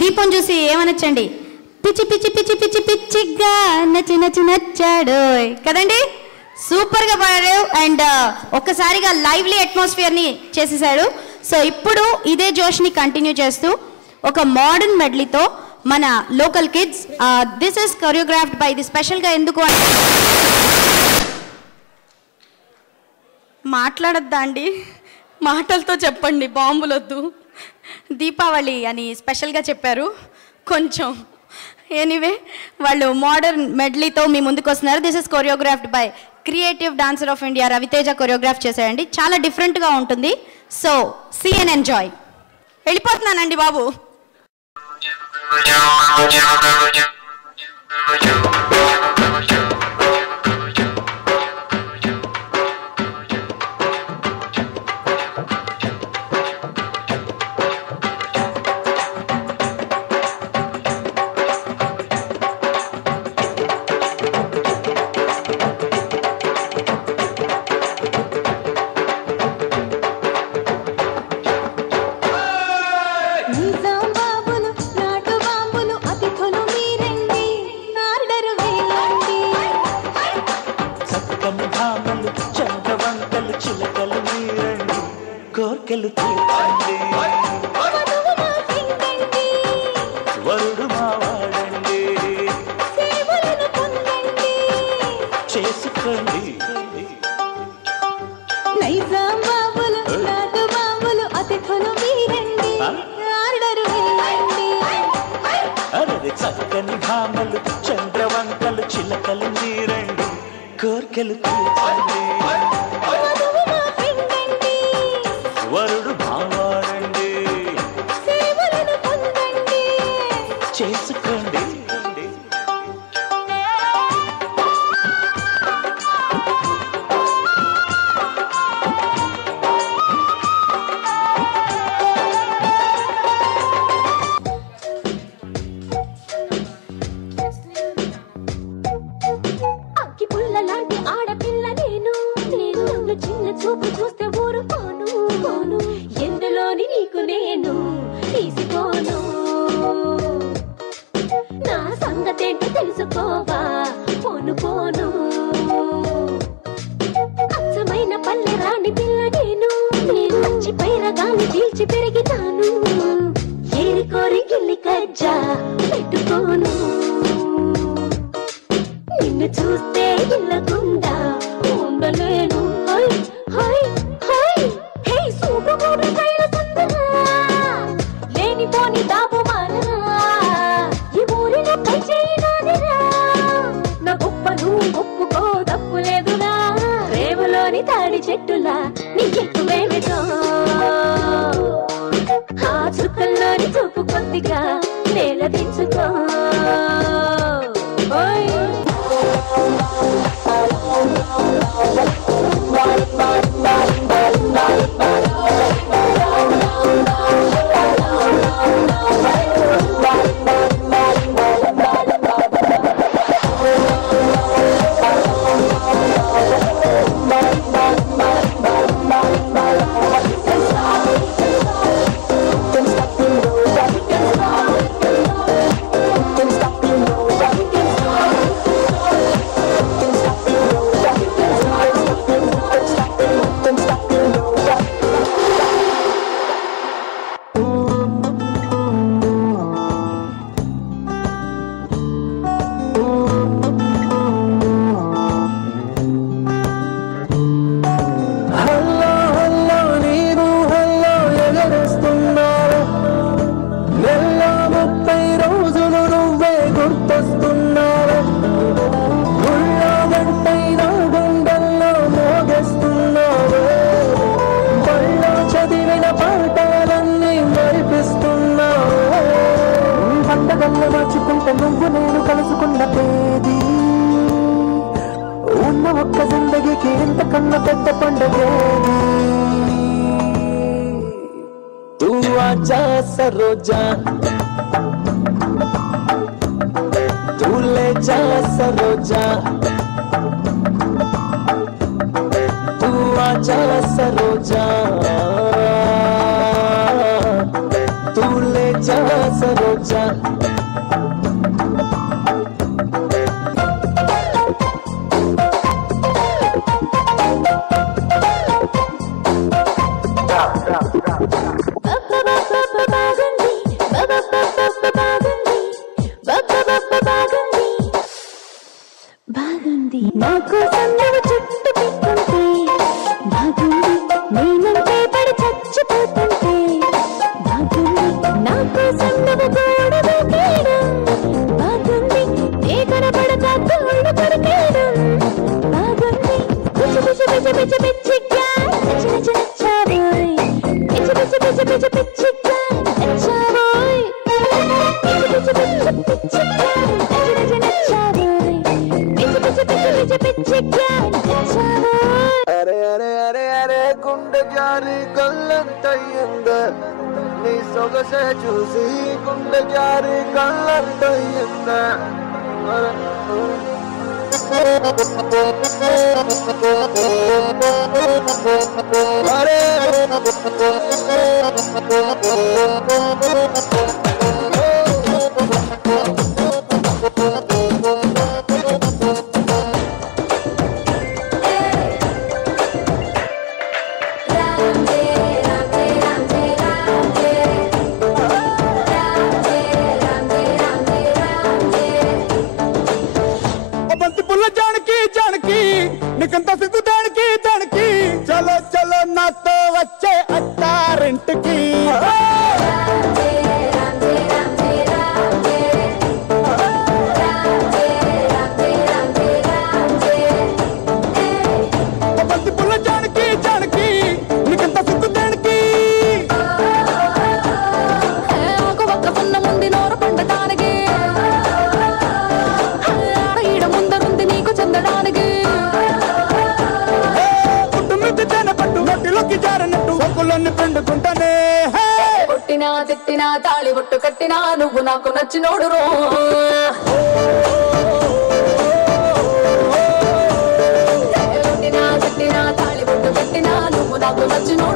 దీపం చూసి ఏమనొచ్చండి, పిచ్చి పిచ్చి పిచ్చి పిచ్చి పిచ్చిగా నచ్చి నచ్చి నచ్చాడు కదండి. సూపర్గా పాడారు అండ్ ఒక్కసారిగా లైవ్లీ అట్మాస్ఫియర్ని చేసేసాడు. సో ఇప్పుడు ఇదే జోష్ని కంటిన్యూ చేస్తూ ఒక మోడర్న్ మెడ్లీతో మన local kids, this is choreographed by the స్పెషల్గా ఎందుకు అంటే మాట్లాడొద్దా అండి, మాటలతో చెప్పండి, బాంబులొద్దు. దీపావళి అని స్పెషల్గా చెప్పారు కొంచెం. ఎనీవే వాళ్ళు మోడర్న్ మెడ్లీతో మీ ముందుకు వస్తున్నారు. This is choreographed by creative dancer of India Ravi Teja choreograph చేశారండి. చాలా డిఫరెంట్గా ఉంటుంది. So see and enjoy. వెళ్ళిపోతున్నానండి బాబు. కోర్కెలు తీర్చండి, వరుడు మావాడండి, చేసుకోండి. నైజాం బాబులు నాటు బాబులు అతిథులు మీరండి, ఆర్డరు వేయండి. అరది చక్కని భామలు చంద్రవంకలు చిలకలు మీరండి, కోర్కెలు తీర్చండి, వరుడు మావాడండి, సేవలను పొందండి, చేసుకోండి. అక్కి పుల్ల లాంటి ఆడపిల్ల నేను, నన్ను చిన్న చూపు చూస్తే ఊరుకోను, ఎందులోని నీకు నేను తీసుకోను. నా సంగతేంటో తెలుసుకోవా, పోను అచ్చమైన పల్లె రాణి పిల్ల నేను, పచ్చి పైరగాని పీల్చి పెరిగినాను. ఏరి కోరి గిల్లి కజ్జా పెట్టుకోను, నిన్ను చూస్తే ఇల్లకుండా ఉండలేను. లేనిపోని దాపు మానరా, ఈ ఊరిలో పై చేయనాదిరా, నా గొప్పను ఒప్పుకో తప్పులేదురా. రేవులోని తాడి చెట్టులా నీ ఎక్కువేమిటో, ఆ చుక్కల్లోని చూపు కొద్దిగా నేల దించుకో. మార్చుకుంటే నువ్వు నేను కలుసుకున్న తేదీ ఉన్న ఒక్క జిందగీకి ఎంతకన్నా పెద్ద పండుగేది. తూ ఆజా సరోజా, తూ లే जा सरोजा, तू आजा सरोजा, तू ले సరోజా సరోజా బాగుంది నాకు సందడి చుట్టూ పెట్టుకుంటే బాగుంది నేనంటే పడి చచ్చిపోతుంటే బాగుంది నాకు సందడి గోడ దూకేయడం బాగుంది నే కనపడక గోడ కొరికేయడం బాగుంది పిచ్చి పిచ్చి పిచ్చి పిచ్చి పిచ్చిగా నచ్చి నచ్చి నచ్చావోయ్ పిచ్చి పిచ్చి పిచ్చి పిచ్చి పిచ్చిగా నచ్చావోయ్ పిచ్చి పిచ్చి పిచ్చి పిచ్చిగా నచ్చి నచ్చి నచ్చావోయ్ అరే అరే అరే అరే గుండె జారి కళ్ళంతయ్యింద నీ సొగసే చూసి గుండె జారి కళ్ళంతయ్యింద అరే నీకంత సిగ్గు దానికి దానికి చలో చలో నాతో వచ్చే అత్తారింటికి బంతి పుల్ల జానకి జానకి నీకంత సిగ్గు దానికి ఒక్క పున్న ముందు నోరు పండటానికి ఈడ ముందరుంది నీకు చెందడానికి నోటిలోకి జారనట్టు సొక్కులన్నీ పిండుకుంటానే కొట్టినా తిట్టినా తాళి బొట్టు కట్టినా నువ్వు నాకు నచ్చినోడు రో కొట్టినా తిట్టినా తాళి బొట్టు కట్టినా నువ్వు నాకు నచ్చినోడు